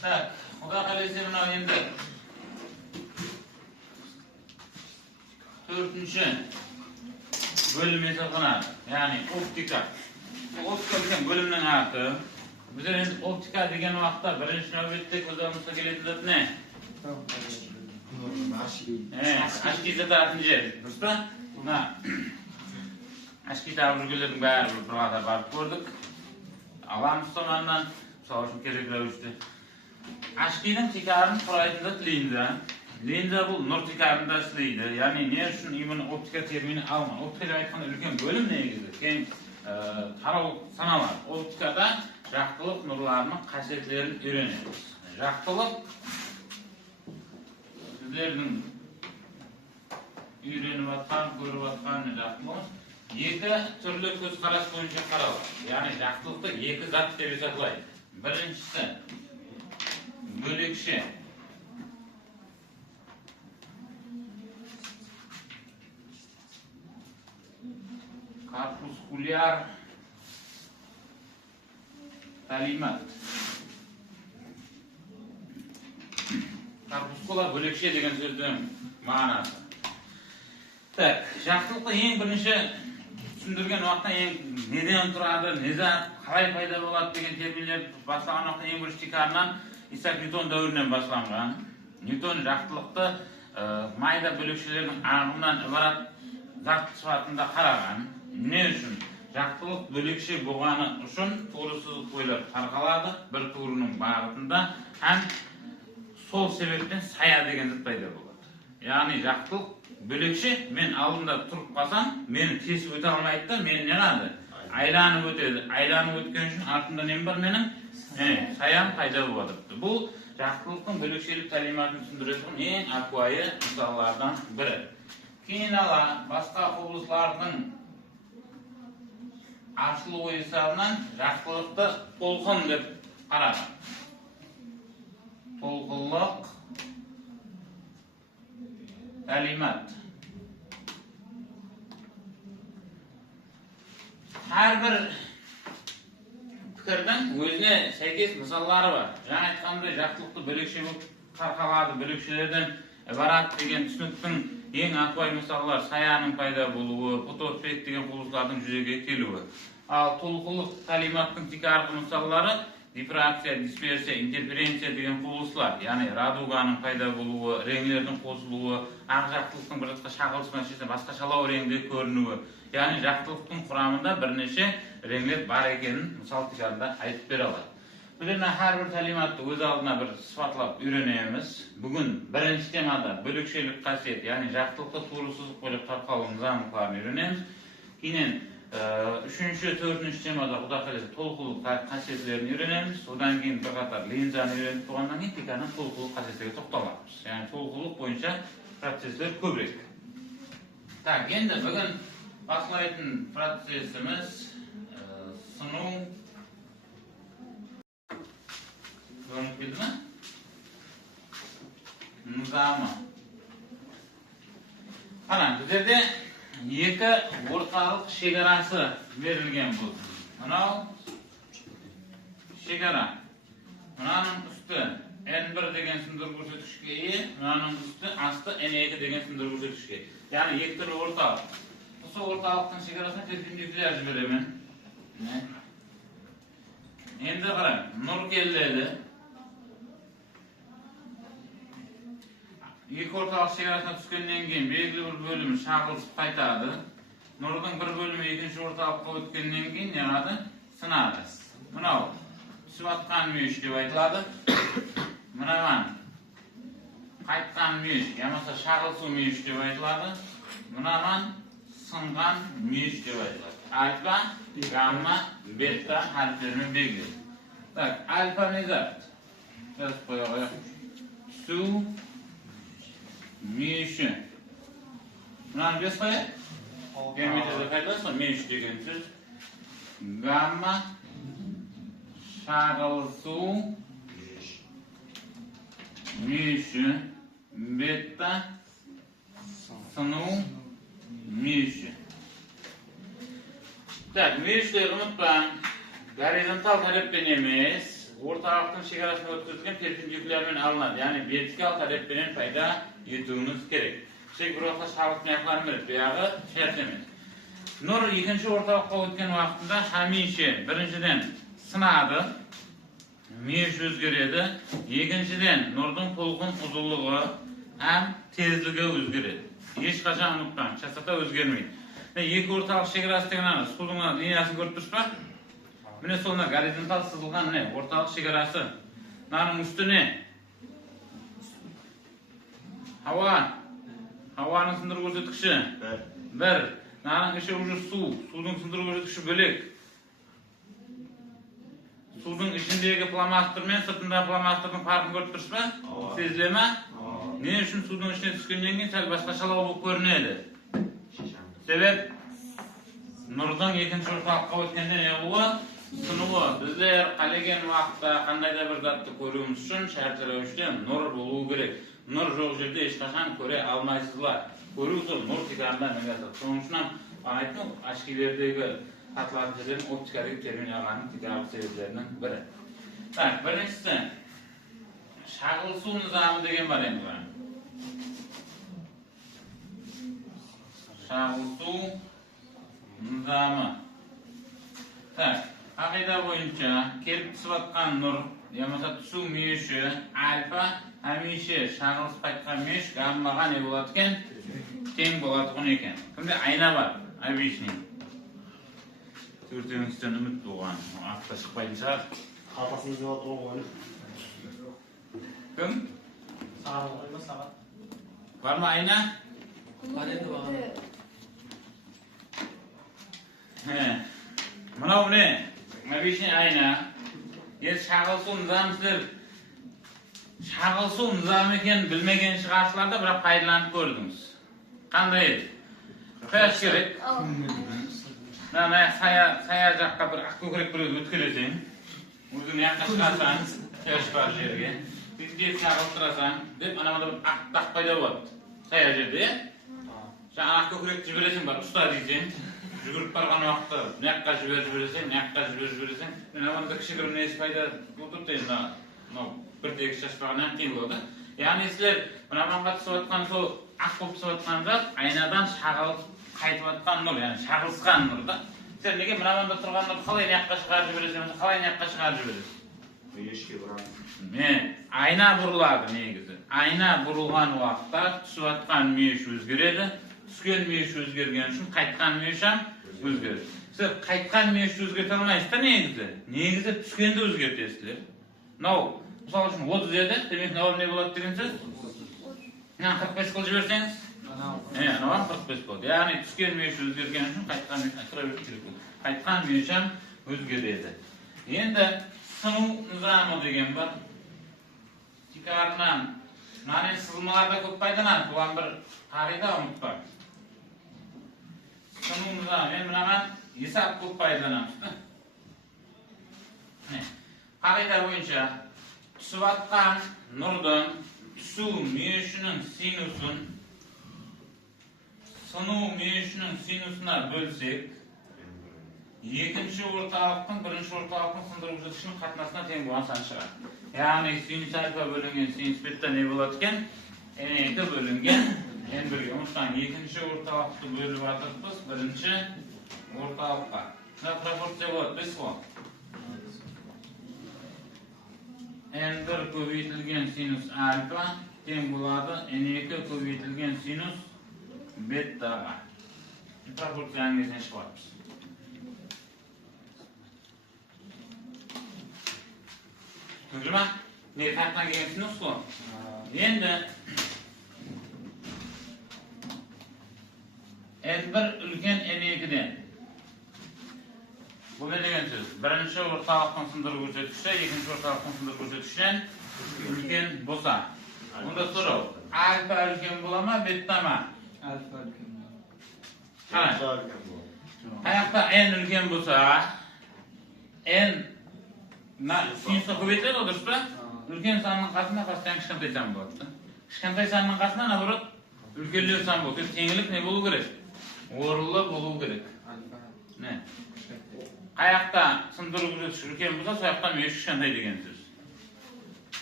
Так, Xudo qalasa mana endi 4-chi bo'lim hisoblanadi. Ya'ni optika. Optika degan bo'limning ati. Bizlar endi optika degan vaqtda birinchi navbatda ko'zimizga keladigan ne? Ashki zatatınca, dostlar. Buna ashki tavrıgüllerin bari bir burada barıp gördük. Allah'ın tutanlarından savaşın kerekler uçtu. Ashki'nin tekarını kurayında linza. Linza bu nur tekarında işleydi. Yani ne üçün imanı optika termini alma. Optika aytkan ülken bölüm neye gidiyor? Ken tarau sanalar. Optikada jaktılık nurlarının kasetlerini öğreniyoruz. Jaktılık sizlerдің үйреніп атқан, көріп атқан жақтылық екі түрлі көзқарас бойынша қаралады. Яғни жақтылықты екі зат деп есептейді. Біріншісі бөлекше. Корпускуляр талимат. Корпускула бөлекше деген сөздің мағынасы. Так, жақтылықты ең бірінші түсіндірген уақытта неден тұрады, не зат, қалай пайда болады деген терминдер басталған уақытта ең бірінші теориядан Исаак Ньютон дәуірінен басталған. Ньютон жақтылықты майда бөлекшелердің ағымынан ібарат зат сипатында қараған. Не үшін? Жақтылық бөлекше болғаны үшін туырысыздық бойлап тарқалады, бір туырының бағытында һәм сол себептен сая деген зат пайда болады. Яғни жақтылық бөлекше, мен алдында тұрып қалсам, мені тесіп өте алмайды да, мені не қылады? Айланып өтеді. Айланып өткен үшін артында нем бар менің? Саям пайда болады. Бұл жақтылықтың бөлекшелік талиматын түсіндіретін ең акуайы мысалдардан бірі. Кейін ала басқа құбылыстардың ашылуы есебінен жақтылықты толқын деп қарады. Толқынлық талимат. Әрбір пікірдің өзіне сәйкес мысаллары бар. Жаңа айтқандай жақтылықты бөлекше болып тарқалады, бөлекшелерден ібарат деген түсініктің ең акуай мысаллар саяның пайда болуы, фотоэффект деген құбылыстардың жүзеге келуі. Ал толқынлық талиматтың текарғы мысаллары дифракция, дисперсия, интерференция деген құбылыстар, яғни радуганың пайда болуы, реңлердің қосылуы, ақ жақтылықтың бір затқа шағылыс нәтижесінде басқашалау реңде көрінуі, яғни жақтылықтың құрамында бірнеше реңлер бар екенін мысал текарында айтып бере алады. Білеріне әрбір талиматты өз алдына бір сыпатлап үйренеміз. Бүгін бірінші темада бөлекшелік қасиет, яғни жақтылықты туырысыздық бойлап тарқалу нызамдылықтарын үйренеміз. Кейіннен үшінші, төртінші темада Құда қаласа толқылық қасиеттерін үйренеміз. Одан кейін бірқатар линзаны үйреніп тұрғаннан кейін теканың толқылық қасиеттерге тоқталамыз. Яғни толқылық бойынша процестер көбірек. Так, енді бүгін басқаратын процесіміз сыну. Görünüp geldi mi? Nizamı. Qarang, bizlarda екі орталық шекарасы берілген бұл. Мынау шекара. Мынаның үсті N1 деген сындыр көрсеткішке ие, мынаның үсті асты N2 деген сындыр көрсеткішке. Яғни екі түрлі орталық. Осы орталықтың шекарасына тербендегілер жіберемін. Енді қарang, нұр келді. Екі орталық шекарасына түскеннен кейін белгілі бір бөлімі шағылысып қайтады. Нұрдың бір бөлімі екінші орталыққа өткеннен кейін не қылады? Сынады. Мынау түсіп атқан мүйіш деп айтылады. Мынаған қайтқан мүйіш, ямаса шағылысу мүйіш деп айтылады. Мынаған сынған мүйіш деп айтылады. Альфа, гамма, бета harflerinin belgeli. Так, альфа не зат? Жазып қояйық. Түсу мүйіші. Мынаны без қояйық? Геометрияда қайтасың, мүйіш деген сөз. Гамма, шағылысу мүйіші. Бета, сыну мүйіші. Так, мүйіштер ұмытпаң. Горизонтал тәріппен емес, ortalıktın şekerasını ötküzülgen perpendikularmen alınadi. Yani vertikal taraf bilen payda etүүnüz gerek. Şey bir orta şabık meyaklarını verip buyağı şert emes. Nur ikinci ortalıkta ötken vaqtında hamishe birinciden sınadı, meş özgeredi. İkinciden nurdun pulkun uzunluğu hem tezligi özgeredi. Hiç kaçan unutmayın, çasata özgermeyin. Iki ortalık şekerası degen sudun liniyasını görüp tursa, mine sonuna horizontal sızılgan ne? Ortalık şekerası. Nanın üstü ne? Hava. Havanın sındırı görsetkişi. Bir. Nanın içi ucu su. Sudun sındırı görsetkişi bölek. Sudun içindeki flamastır men sırtında flamastırın farkını görüp tursa, sezleme. Ne üçün sudun içine түскенден keyin sal başqaçalık bolup görünedi. Sebep nurdan ikinci ortalıkka ötkende ne bu? Sunuğu. Bizler qalegen vaqtda qandayda bir zatты көрүүümüz üçün şartlarıwçda nur boluu gerek. Nur жоқ жерде eç qaçan köre almaysızlar. Көрүүsüz nur tikardan negadir. Şonuň üçin aytdım, aşkilerdegi atlatların optikadagi termin yağanın tikarlık sebeplerinden biri. Tak, birincisi şagılsuu nizamı degen bar endi. Şagılsuu nizamı. Tak, aqida boyunca kelip tüsüvatkan nur, yamasa tüsü meşi, alfa, hamishe şagılsıp qaytkan meş, gammaga ne bolatken? Teң bolatkan eken. Kimde ayna var, объяснение. Төртеуіңізден үміт болған, атта шықпайтын шығар. Қалтасын іздеп отыр ғой. Кім? Саған ғой ма саған? Бар ма айна? Бар еді бағана. Мынау не? Объяснение айна. Енді шағылсу низам сіздер шағылсу низам екен білмеген шығаршыларда бірақ пайдаланып көрдіңіз. Қандай еді? Қояш керек. Saya жаққа бір ақ көкірек біреуді өткелесең, өзің яққа шығасаң, қояш бар жерге, бетіне қылтырасаң, деп анамада бір ақ дақ пайда болады. Saya жерде, жаңа ақ көкіректі жібересің бар, ұста дейсең, жүгіріп барған уақытта мына жібересең, мына жібересең, анамада кішігірім несі пайда отырды енді, бір тегіс шашпағаннан кейін болады. Яғни сіздер мынаманға түсіп отқан сол ақ болып түсіп отқан зат айнадан шағылып қайтып отқан нұр, яғни шағылысқан нұр да. Сен неге мынаманда тұрған нұрды қалай наққа шығарып жібересің, қалай наққа шығарып жібересің? Ешке бұрады. Айна бұрылады негізі. Айна бұрылған уақытта түсіп отқан меш өзгереді, түскен меш өзгерген үшін қайтқан меш өзгереді. Сіз қайтқан меш өзгерте алмайсыз да негізі. Негізі түскенді өзгертесіздер. Мынау, мысалы үшін 30 еді, демек мынау не болады деген сөз? 45 қылып жіберсеңіз? Анау 45 болады. Яғни түскен меш өзгерген үшін қайтқан меш өзгереді. Енді сыну низамы деген бар. Тикарынан мынаны сызылмаларда көп пайдаланады. Бұған бір қағида ұмытпаңыз. Сыну низамы, мен мынаған есап көп пайдаланамыз. Қағида бойынша түсіп атқан нұрдың түсу мешінің синусын сыну мешінің синусына бөлсек, екінші орталықтың бірінші орталықтың сындыру көрсеткішінің қатынасына тең болған сан шығады. Яғни синус альфа бөлінген синус бета не болады екен? N2 бөлінген N1-ге. Ұмытпаң, екінші орталықты бөліп жатырмыз бірінші орталыққа. Мына пропорция болады, біз ғой. N1 көбейтілген синус альфа тең болады N2 көбейтілген синус беттаға. Пропорцияның кезінен шығатымыз. Көрді ма? Неге қайттан келген синус қой? Енді N1 үлкен N2-ден. Бұл не деген сөз? Бірінші орталықтың сындыру көрсеткіші, екінші орталықтың сындыру көрсеткішінен үлкен болса. Онда сұрау, альфа үлкен бола ма, бетта ма? Альфа үлкен болады. Қарай. Қаяқта N үлкен болса, N синусқа көбейтіледі, о дұрыс па? Үлкен санның қасына қастан кішкентай сан болады. Кішкентай санның қасына, наоборот, үлкенлеу сан болады. Теңілік не болу керек? Орылы болу керек. Не? Ayakta sındırıp düşürken bu da soyaktan 5 kişenday degen söz.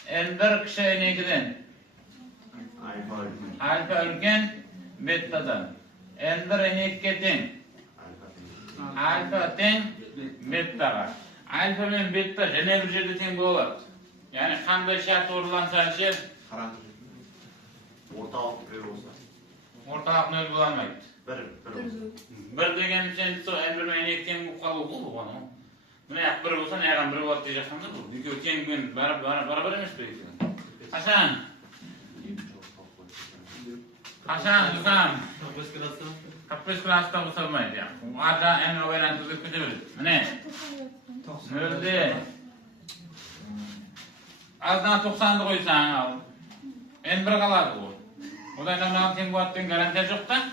Ender kişi enegiden alfa ülken bettadan. Ender enekke ten alfa ten bettaga. Alfa men betta jene bir jerde ten bolat. Yani kanday şart orulansa şey Ortalık bir olsa. ortalık nöl bulanmaydı. Bir. Bir degen sen so ender men enekten bu kalı bu bana. Mene yak bir olsa ne yagan bir bolat diyeceksin de bu. Çünkü öten gün beraber emes belki. Hasan. Hasan, Hasan. 45 klasta usalmaydı ya. Arda en öğren tuzuk kötü. Ne? Nölde. Azdan 90'dı koysan al. En bir kalar bu. O da ne sen bu attın garanti yok da.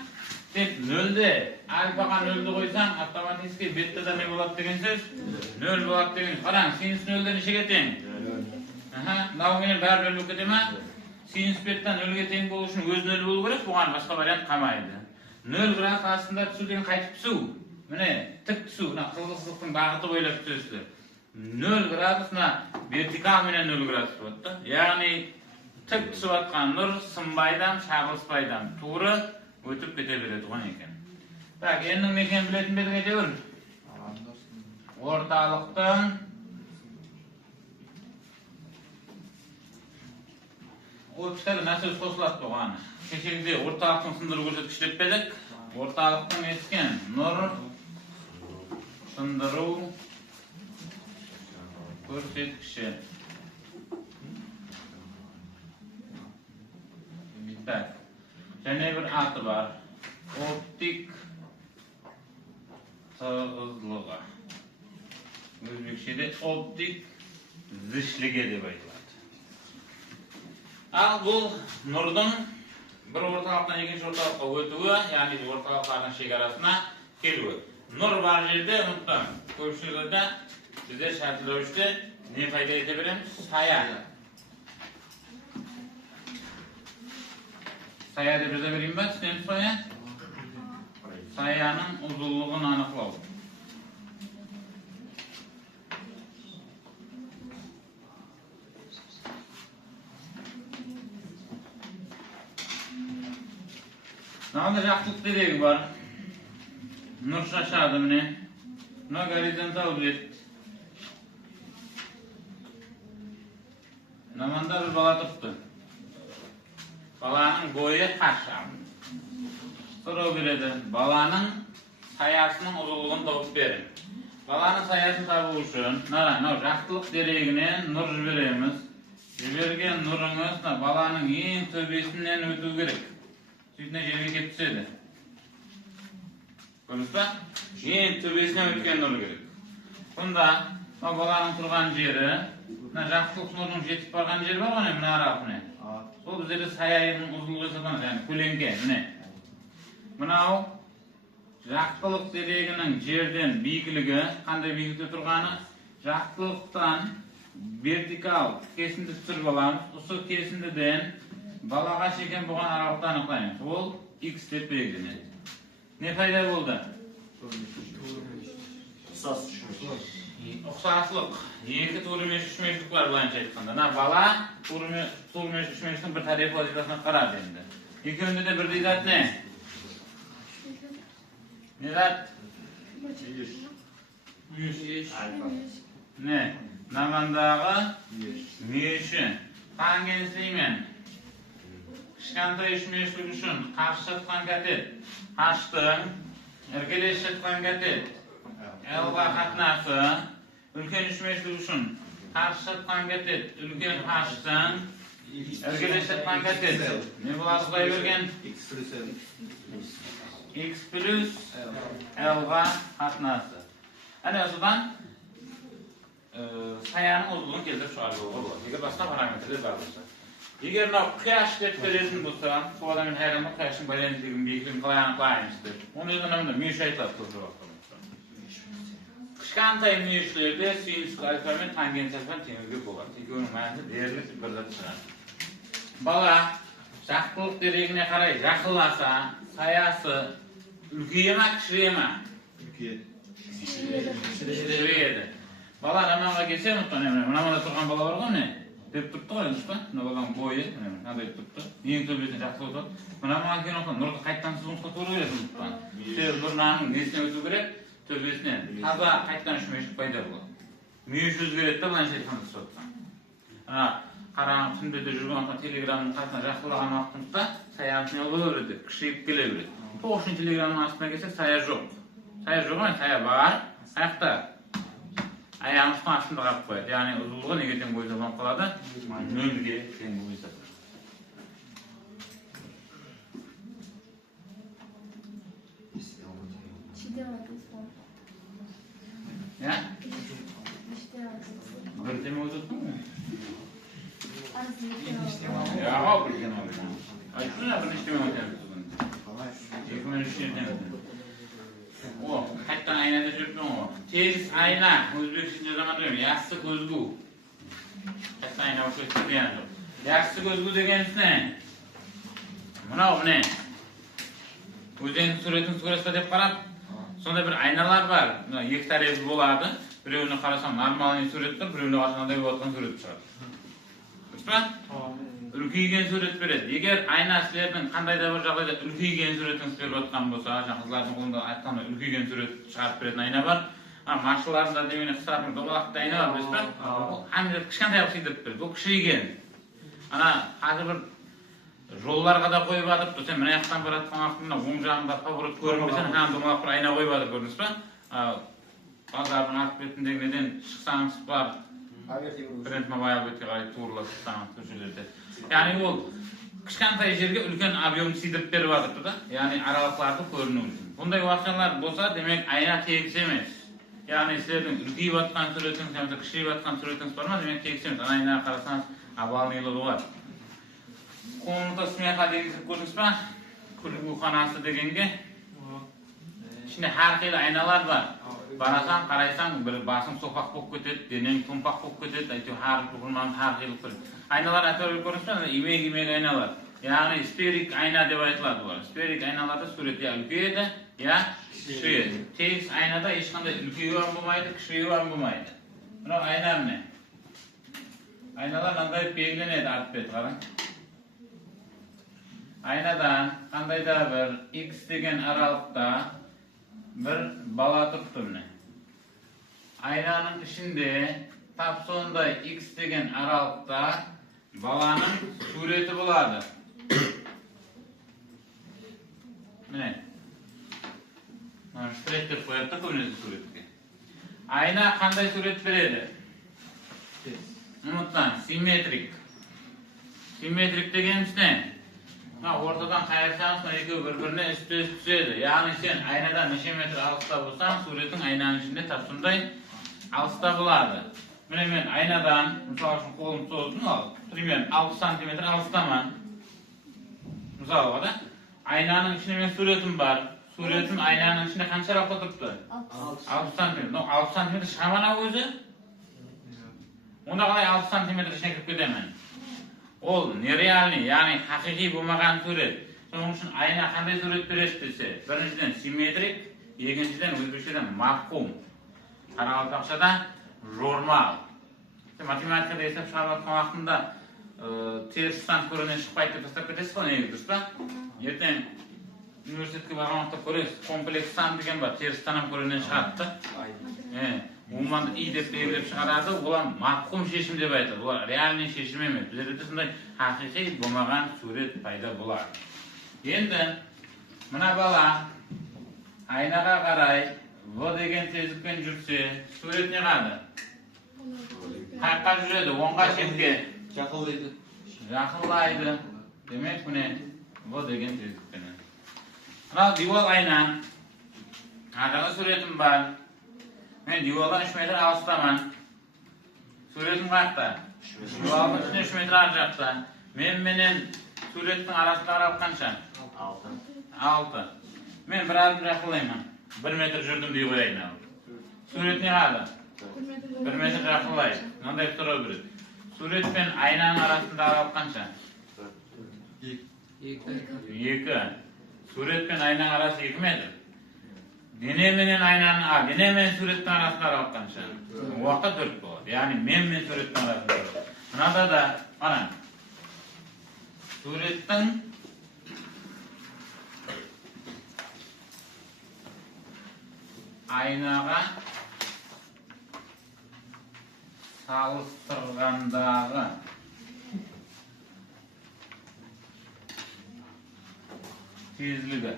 Tek nölde. Alfaga nölde koysan otomatik bette ne bolat degen söz. Nöl bolat degen. Qarang, siz nölden işe ketin. Aha, navgenen bär bölüp keteme. Siz betten nölge teң boluşun öz nöl bolu gerek, bugan başka variant kalmaydı. Nöl gras aslında tüsüden qaytıp su. Mine, tik su, na kılgıslıktın bağıtı boylap tüsü. Nöl grasına vertikal menen nöl gras boluptu. Yani tik su atkan nur sımbaydan, şagılsbaydan tuğru ötüp kete beredi gon eken. Tak, endin meken biletin beti ketebir. Ortalıktan o kitabı nasıl sosulat doğan? Keşekde ortalıktan sındırı görsetkişlep bedik. Ortalıktan esken nur sındırı görsetkişi. Bitter. Және bir atı var. Optik tığızlığı. Özbekçe'de optik zişlige dep aytıladi. Al bu nurdun bir ortalıktan ekінші ortalıkka ötüğü, yani bir ortalıkların şegarasına kelüğü. Nur var jerde, unuttum. Köpçülerde bize şartılövüşte ne fayda ete beremiz? Saya. Saya dep jaza bereyim ben, sen saya? Sayanın uzunluğunu anıqlaw. Nağda jaklık deregi var. Nur şaşadı mine. Buna horizontal bilet. Namanda bir bala tuttu. Balanın boyu kaçam. Soru biredi. Balanın sayasının uzunluğunu topuk verin. Balanın sayasını tabu üçün, jaklık deregine nur jiberemiz. Jibergen nurumuz balanın en töbesinden ötü gerek. Sütüne jerge ketişedi. Görürsün? En töbesinden ötken nuru gerek. Bunda balanın turgan jeri, jaklık nurun jetip bargan jeri var mı? Mına arafine. Sol bizleri sayayının uzunluğu hesaplanır, yani kölenge, mine. Mına o, jaktılık dereginin jerden biyikligi, kanday biyiklikte turganı, jaktılıktan vertikal kesindi tutup alamız. Usu kesindiden balaga şeken boğan aralıkta anıqlaymiz. Ol x dep belgilenedi. Ne fayda boldu? Kısas düşmüş. Oqsaslık. Iki turmeş düşmeşlik var bulanca aytqanda. Bala turmeş düşmeşlikin bir tarif vazifasına qarar endi. Ekönde de bir zat ne? Ne zat? Yüz. Ne? Namandağı meyişi. Hangisiymen? Kışkanda işmeşlik üçün qarşıtqan gatet. Haçtın, ergeleşetqan gatet. Elga qatnası, ülken işmeşlik üçün qarşıtqan gatet. Ülken haçtın, ergeleşetqan gatet. Ne bulasız qaybergen? X plus elga qatnası. Hani osudan sayanın uzunluğunu keltirip çağırıyor olur. Eğer başka parametreler varsa. Eğer kıyaş dep berетін bolsa, bu adamın her zaman kıyaşın balandligini, biyiklігini қалай анықлаймызды. Onu önemli meyüş aytılады көп жауапта. Kışkantay meyüşlerde sinüs alfa men tangensiyasымен теңеуге болады. Екеуінің мәнісі дерлік бір зат шығады. Бала жақтылық дерегіне қарай жақыласа, саясы үлкейе ма, кішірейе ма? Kişireydi. Bala namazga kelsa muhtan mana turgan bala var ne? Dep turibdi qo'y, muhtan. Mana balam bo'yi, mana dep turibdi. Eng to'besini yaxshi o'tadi. Mana menga keyin o'qib, nurga qaytdan suzumga to'g'ri beradi muhtan. Ser burnaning nesini o'tib kerak, to'besini. Taza qaytdan shumeshib paydo bo'ladi. Muyush o'zgaradi da mana shu qanday ana qarang tunda жүрген Telegramның қасына жақсылаған вақытымызда саямызны алып береді, кішейіп келе береді. 9 Telegramның астына келсек сая жоқ. Сая жоқ емес, сая бар. Аяқта аяғымыздың астында қалып қояды. Яғни ұзындығы неге тең бойы болған қалады? 0-ге тең бойы болады. Ya? Bertemu itu tuh. Ya, apa bertemu itu? Ayo lah bertemu itu. Yıkımın işini o, hatta aynada жүріп o. Tez ayna, Özbekçe zaman diyorum, yassı gözgü. Hatta ayna o söz yani. Yassı gözgü degenisi ne? Mına ne? Өзен суретін суретке деп қарап, сонда бір айналар бар. Екі тәрізі болады. Біреуіне қарасам нормальный сурет тұр, біреуіне қарасаңдай болатын сурет шығар. Дұрыс па? Үлкейген сурет береді. Егер айна сілердің қандай да бір жағдайда үлкейген суретін беріп отқан болса, қыздардың қолында айтқанда үлкейген сурет шығарып беретін айна бар. Машыларында демені қысатын домалақты айна бар, білесіз ба? Ол кішкентай қылып береді. Ол кішейген. Ана қазір бір жолларға да қойып жатып, сен мына жақтан баратқан уақытында оң жағында поворот көрінбесең, домалақ бір айна қойып жатыр, көрдіңіз ба? Базардың артық бетіндегі неден шықсаңыз бар, бренд мобайл бетке қарай туырлап шықсаңыз көшелерде. Яғни ол кішкентай жерге үлкен объем сыйдырып беріп жатыр да, яғни аралықтарды көріну үшін. Бұндай уақиғалар болса, демек айна тегіс емес. Яғни сіздердің үлкейіп жатқан суретіңіз, немесе кішірейіп жатқан суретіңіз бар ма, демек тегіс емес. Ана айнаға қарасаңыз, обалнылығы бар. Комната смеха дегенді көрдіңіз ба? Күлгі қанасы дегенге. Ішінде әр қилы айналар бар. Барасаң, қарайсаң, бір басың соқақ болып кетеді, денең томпақ болып кетеді, әйтеуір әр қылмаң әр қилы көреді. Айналар әйтеуір көрдіңіз ба? Имек айналар. Яғни сферик айна деп айтылады олар. Сферик айналарда сурет я үлкейеді, я кішірейеді. Тегіс айнада ешқандай үлкеюі болмайды, кішіреюі болмайды. Бірақ айна міне. Айналар мынандай белгіленеді артпет, қараң. Айнадан қандай да бір X деген аралықта бір бала тұрыпты міне. Айнаның ішінде тап сондай X деген аралықта баланың суреті болады. Міне. Штрихтеп қояды көбінесе суретке. Айна қандай сурет береді? Ұмытпаң, симметрик. Симметрик дегеніміз не? Ортадан қайырсаңыз, екеуі бір-біріне үсті түседі. Яғни сен айнадан неше метр алыста болсаң, суретің айнаның ішінде тап сондай алыста болады. Міне мен айнадан, мысалы үшін қолым создым ал, примерно 60 сантиметр алыстаман. Мысалға да, айнаның ішінде мен суретім бар. Суретім айнаның ішінде қанша аралықта тұрыпты? 60 сантиметр. 60 сантиметр шығамана өзі? Онда қалай 60 сантиметр ішіне кіріп кетемін? Ол нереальный, яғни хақиқи болмаған сурет. Соның үшін айна қандай сурет береді десе, біріншіден симметрик, екіншіден өзбекшеден мавхум. Қарақалпақшада жормал. Математикада есеп шығарып жатқан уақытында теріс ұстан көрінен шықпайды деп тастап кетесіз ғой, неге дұрыс па? Ертең университетке барған уақытта көресіз, комплекс сан деген бар, теріс ұстанам көрінен шығады. Уманды и деп белгілеп шығарады, олар маққұм шешім деп айтады. Олар реальный шешім емес. Біздерде сондай хақиқи болмаған сурет пайда болады. Енді мына бала айнаға қарай В деген тезікпен жүрсе, сурет не қады? Қаққа жүреді, оңға шетке. Жақылайды. Демек, міне В деген тезікпен. Мына дивол айна. Адағы суретім бар. Мен диволдан 3 метр алыстаман. Суретім қақта. Диволдан 3 метр ар жақта. Менен суреттің арасында аралық қанша? 6. Мен бір адым жақылаймын. 1 метр жүрдім дей қойайын ал. Сурет не қады? 1 метр жақылайды. Мынандай тұра береді. Сурет пен айнаның арасында аралық қанша? 2. Сурет пен айнаның арасы 2 метр. dene menen aynanın, dene men surettin arasında aralыққанша. O vaqtda 4 болады. Yani men surettin arasında. Mınada da, ana. Surettin aynaga salыстыргандағы tezligi.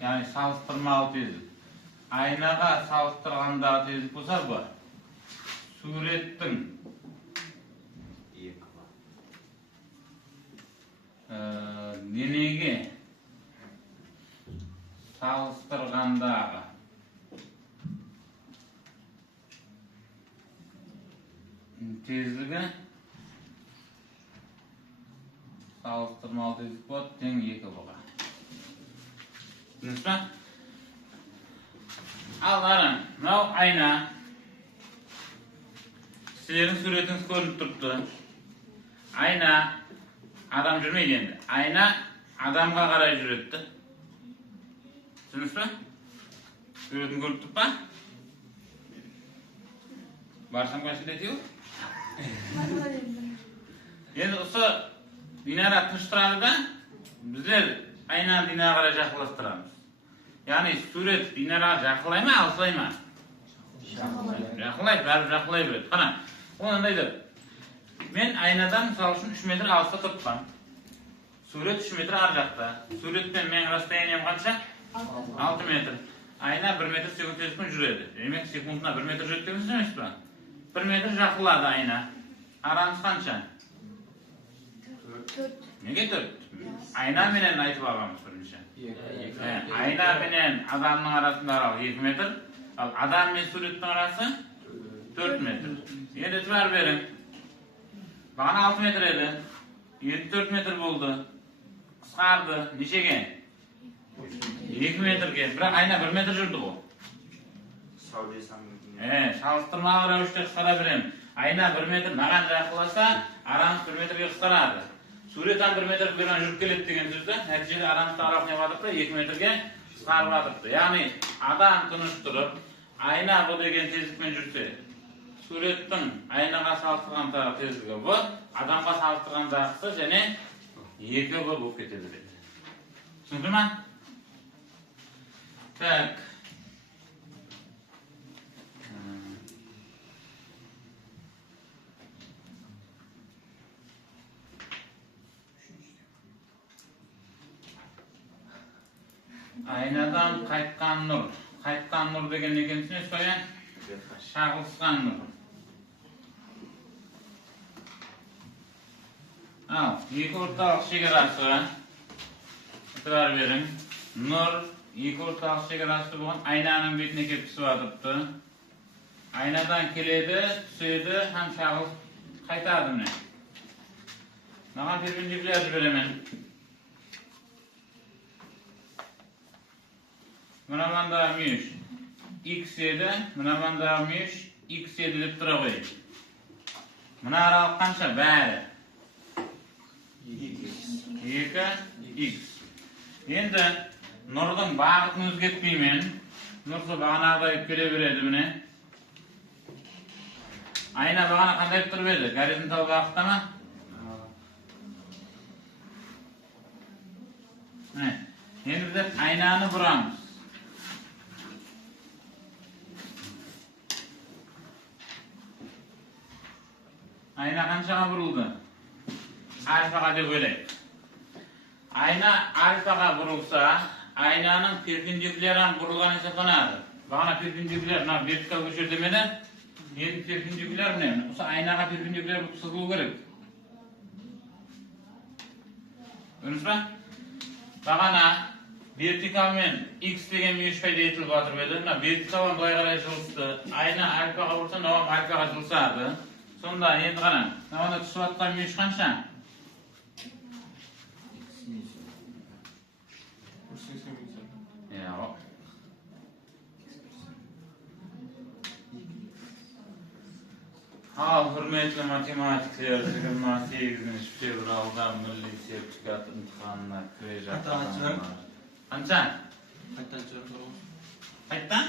Yani salыстырмалы tezlik. Aynaga salыстыргандағы tezlik bolsa bu. Surettin denеге salыстыргандағы tezligi salыстырмалы tezlik болады, тең 2 болады. Түсіндіңіз бе? Ал қараң, мынау айна. Сіздердің суретіңіз көрініп тұрыпты. Айна адам жүрмейді енді. Айна адамға қарай жүретті. Түсіндіңіз бе? Суретін көріп тұрып па? Барсам қайсында етеу? Енді осы Dinara tınçtırады da, bizler aynan dinara қарай жақыластырамыз. Yani suret dinara жақылай ма, алсылай ма? Жақылай, бәрі жақылай береді. Қана, оны андайды. Мен айнадан мысал үшін 3 метр алыста тұртпам. Сурет 3 метр ар жақта. Суретпен мен расстоянием қанша? 6 метр. Айна 1 метр секунд тезікпен жүреді. Демек секундына 1 метр жүреді дегенсіз емес па? 1 метр жақылады айна. Арамыз қанша? 4. Неге 4? Ayna menen айтып аламыз бірінші. Ayna menen адамның арасындағы 2 метр, ал адам мен суреттің арасы 4 метр. Енді тұрар берің. Бағана 6 метр еді. Енді 4 метр болды. Қысқарды. Нешеге? 2 метрге. Бірақ айна 1 метр жүрді ғой. Салыстырмалы рәвіште қысқара берем. Айна 1 метр маған жақыласа, арамыз 1 метрге қысқарады. Суреттен 1 метр берген жүріп келеді деген сөзді, нәтижede арамызды аралық не батыпты, 2 метрге қысқарып батыпты. Яғни, адам тыныш тұрып, айна бұл деген тезлікпен жүрсе, суреттің айнаға салыстырғандағы тезлігі бұл, адамға салыстырғандағысы және 2 бұл болып кетеді деді. Түсінді ма? Так. Aynadan qaytқан nur. Qaytқан nur деген неге түсінесіз бе? Шағылысқан nur. Ал, екі орталық шекарасы. Айтып берің. Nur екі орталық шекарасы болған айнаның бетіне келіп түсіп жатыпты. Айнадан келеді, түседі, һәм шағылып қайтады міне. Маған перпендикуляр жіберемін. Мынаманда мүйіш x еді, мынаманда мүйіш x еді деп тұра қойып. Мына аралық қанша? Бәрі 2x. Енді нұрдың бағытын өзгертпеймен, нұрсы бағанағыдай келе береді міне. Айна бағана қандай тұрып еді? Горизонтал бағытта ма? Енді біздер айнаны бұрамыз. Ayna qanchaga burildi? Alfaga deb o'ylaylik. Ayna alfaga burilsa, aynaning perpendikulyari ham burilgan hisoblanadi. Bag'ana perpendikulyar, mana vertikal ko'chir demadi. Endi perpendikulyar nima? O'sha aynaga perpendikulyar bo'lib sizilu kerak. Tushundingizmi? Bag'ana vertikal men x degan mүйіш paydo etilib o'tirib edi. Mana vertikal ham bo'yga qaray жылысты. Ayna alfaga bo'lsa, ham alfaga жылысады. Sonda endi qarang, mana tushib atgan mүйіш qancha? Yo'q. Hal hurmatli matematiklar, 28-fevralda milliy sertifikat imtihonini kirish. Qancha? Qaytadan chiqarib Qaytdan?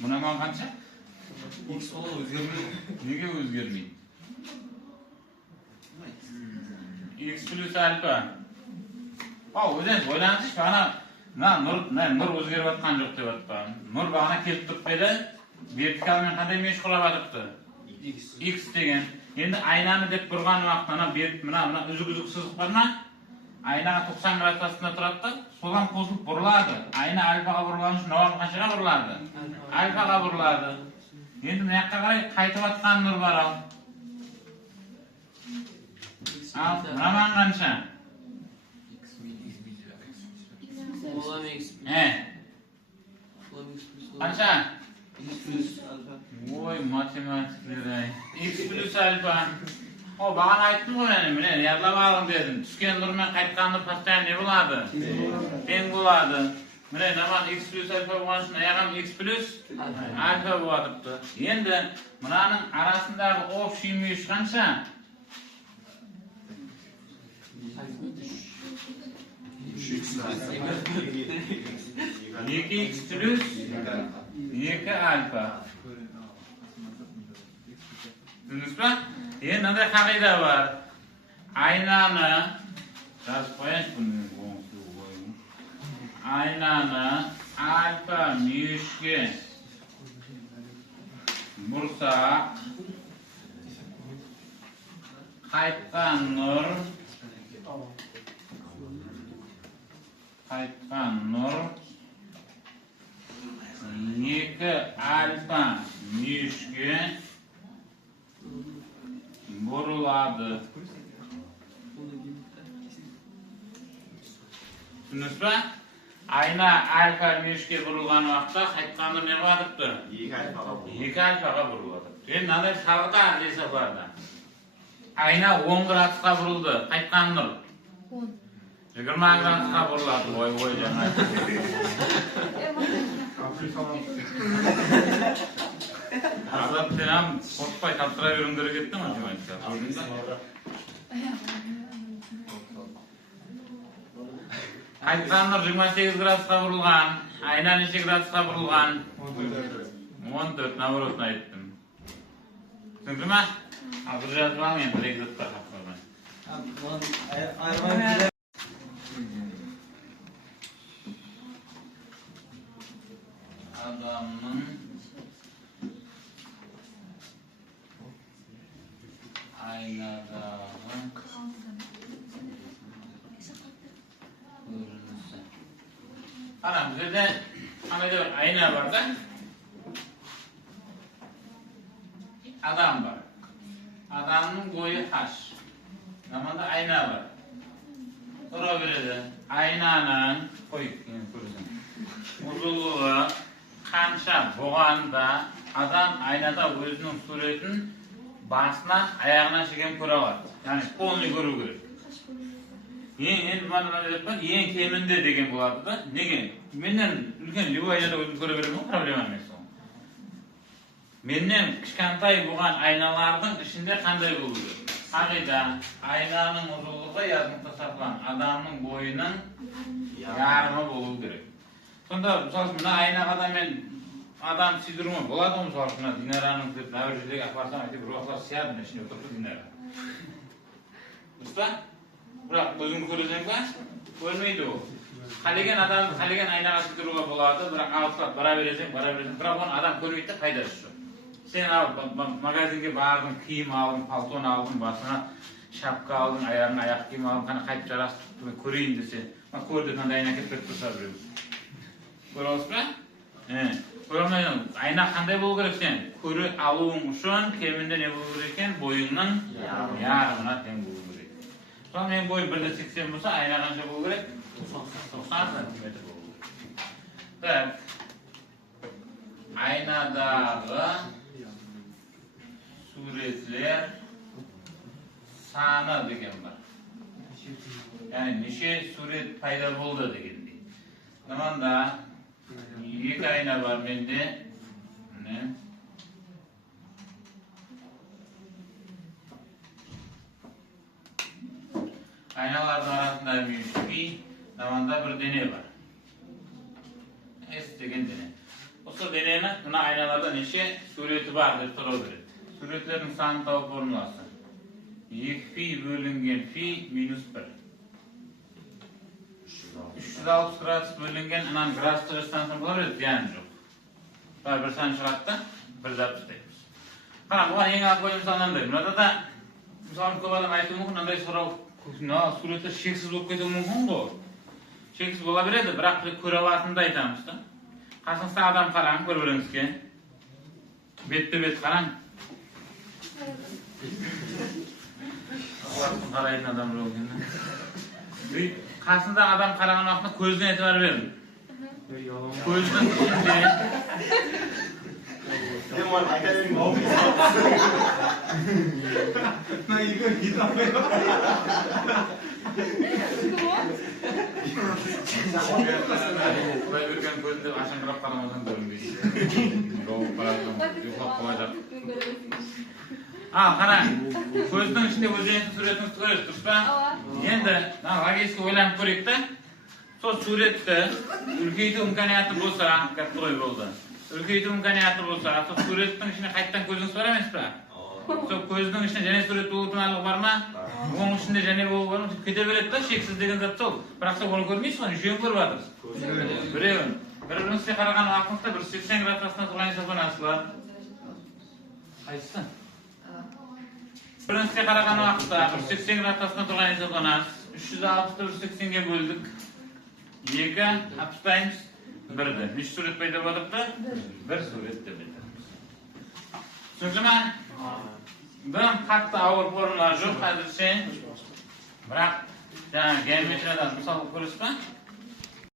Buna man qancha? X falan o'zgarmaydi. Nega o'zgarmaydi? X plus alfa. O'zingiz o'ylanish, nur o'zgarayotgan yo'q deyapman. Nur bana kelib turibdi. Vertikalmen qanday mesh qilyapti? X degan. Endi aynani deb turgan vaqtda mana uzuk siziqlarni aynaga 90 gradusda turadi. So'lan qo'zilib buriladi. Ayna alfaga burilganish nima qanchaga buriladi? Alfaga buriladi. Endi bu yoqqa qaray qaytayotgan nur bor. Mana qancha? Olam X. Qancha? X plus alfa. Voy matematiklar. X plus alfa. Bana aytdim ғой mene, yadlab alın dedim. Түскен nurmen qaytgan nur постоянно ne bo'ladi? Teng bo'ladi. Mene naman X plus alfa bo'lgan үшін ayağım X plus alfa bo'lyapti. Endi bularning arasındagi общий mesh qancha? 2x plus 2 alfa. Tushundingizmi? Endi nima qoida bor? Aynani yozib qo'yish buni. Aynani alfa meshga bursak qaytgan nur 2 alfa meshga buriladi. Tushundingizmi? Ayna alfa meshga burilgan vaqtda qaytgan nur ne bo'lyapti? 2 alfaga buriladi. Endi nima farqi hisoblarda? Ayna 10 gradusga burildi, qaytgan nur 20 gradusga buriladi. Voy jana. Azapten ham qo'rqmay taptiraveringlar ketdimi matematika? Qaytgan nur 28 gradusga burilgan, ayna necha gradusga burilgan? 14 navrotni aytdim. Tushundingizmi? Bir yozib oling endi rekordga haqoqat. Adamning aynadagi ko'rinishi. Ana bu yerda qanday bir ayna bor-da. Adam bor. Adamning bo'yi h. Namanda ayna bor. So'raveradi. Aynaning qo'ying ko'rsin. Uzunluğu qancha bo'lganda adam aynada o'zining suratini basdan oyog'idan chiqib ko'ra oladi. Ya'ni polniy ko'rib kerak. Endi mana deyapman, eng keminde degan bo'ladi-da. Nega? Mendan ulkan livoyada o'zim ko'ra beraman, problema emas. Mendan kichkantay bo'lgan aynalarning ishida qanday bo'ladi? Qoida aynaning uzunluğu yozmoqda saqlan, adamning bo'yining yarmi bo'lishi kerak. Sonda misol mana aynaga men adam sidirma bo'ladi, misol shuna dinaraning deb navrijdagi aparsam aytib ruhlar siyadni ishni o'tirib dinara. Usta? Biroq o'zing ko'rsangmi? Ko'rmaydi u. Qaligan adam qaligan aynaga sidirma bo'ladi, biroq altlab baraverasang, biroq uni adam ko'rmaydi, foydasi shu. Sen magazinga barding, kiyim olding, palton olding, boshına shapka olding, oyog'ingga oyoq kiyim olding, qani qaytib chiqasiz, ko'rayin desa, men ko'rdim, qanday ayna kelib tursa biroz. Ko'rasizmi? Ko'rmayman. Ayna qanday bo'lishi kerak sen? Ko'rib aluing uchun keminde ne bo'lishi kerak ekan? Bo'yingning yarmina teng bo'lishi kerak. So'ng men bo'yim 1.80 bo'lsa, ayna qancha bo'lishi kerak? 90 cm bo'lishi kerak. Aynadagi suratlar sani degan bor. Ya'ni necha surat paydo bo'ldi deganda. Namanda iki ayna var mende. Ne? Aynalarning arasında bir namanda bir dene var. mına aynalarda neçe sureti var deb so'raydi. Suretlerin sani topib formulasi. 2 pi bölüngen pi minus 1. 360 gradus bölüngen anan gradus tırıştan sonra bulabiliriz yani yok. Bir san çıkarttı, bir de tutayız. Qarang, bu eng asosiy misollardan. Burada da misol ko'p odam aytib mumkin, unday so'rov, suratlar cheksiz bo'lib ketishi mumkin-ku. Cheksiz bo'laveradi, biroq ko'ra olishini aytamiz-da. Qarshingizda odam qarang, bir-biringizga. Bet-bet qarang. Qaraydigan odam bo'lganda. Qarshingizda odam qaragan vaqtda ko'zdan e'tibor bering. Ko'zdan shunday Demon aytaylik. 나 이거 기다려. Buraya yürürken gözünde aşağı kırıp kalamadan görünmüyor. Roğup kalardım, yuhak koyacak. Qarang, ko'zning ichida o'zingizni suratini ko'rish, turishpa? Endi, logika o'ylab ko'ring-da. Sol suratda ulg'aytirish imkoniyati bo'lsa, katta o'y bo'ldi. Ulg'aytirish imkoniyati bo'lsa, sol suratning ishini qaytadan ko'zingiz so'ramaysizmi? Sol ko'zning ishini yana surat bo'lganligi bormi? Bunun içinde jene bo'lgan, ketaveradi-da, cheksiz degan zat sol. Biroq siz buni ko'rmaysiz, uni shu ko'ryapsiz. Birovni. Bir-biringizga qaragan vaqtda 180 gradusdan turgan hisoblanasizlar. Qaysi? Birinchi qaragan vaqtda 180 gradusdan turgan hisoblanasiz. 360 180 ga bo'ldik. 2 apstaymiz 1'de. Necha surat paydo bo'ldi? 1 surat deb aytamiz. Tushundingmi? Ben katta ağır formlar yok hozircha. Biroq, geometriyadan misol ko'rishpa?